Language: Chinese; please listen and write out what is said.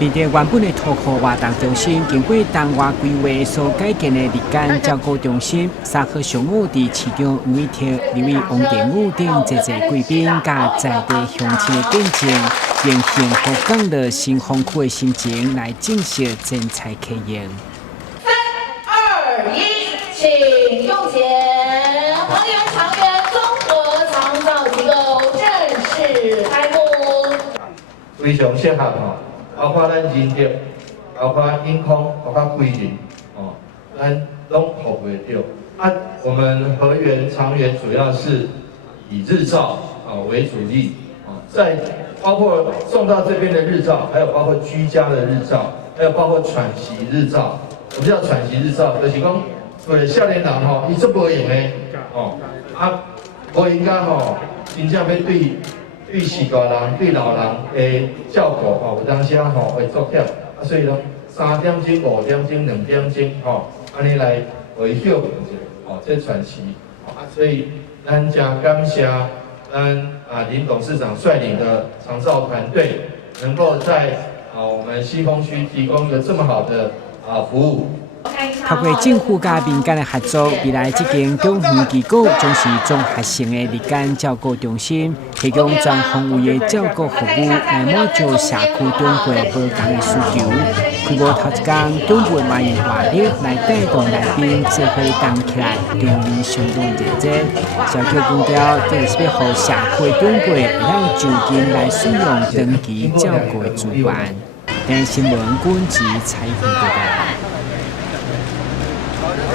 面对原本的土库活动中心，经过东华规划所改建的日间照顾中心，3号上午伫市长吴伟霆、立委王定宇等侪侪贵宾甲在地乡亲的见证，用幸福港的新风区的心情来正式剪彩启用。3、2、1，请用钱。桃园长源综合长照机构正式开幕。非常适合吼。包括咱人力，包括因空，包括规人，咱拢服务得到。我们和源长源主要是以日照为主力，在包括送到这边的日照，还有包括居家的日照，还有包括喘息日照。什么叫喘息日照？就是讲，对少年人伊做无用的，无应该真正要对视大人、对老人的照顾有当时会作孽，所以呢3点钟、5点钟、2点钟安尼来维休这喘息所以咱真感谢咱林董事长率领的长照团队，能够在我们西丰区提供一个这么好的服务。透过政府甲民间的合作，未来这间中园机构将是综合性的日间照顾中心，提供全方位的照顾服务，来满足社区长辈保健的需求。开幕头一天，长辈嘛用活力来带动来宾做伙动起来，场面相当热闹。小舅强调，这是要让社区长辈会当就近来使用长期照顾的资源。听新闻，军事采访报道。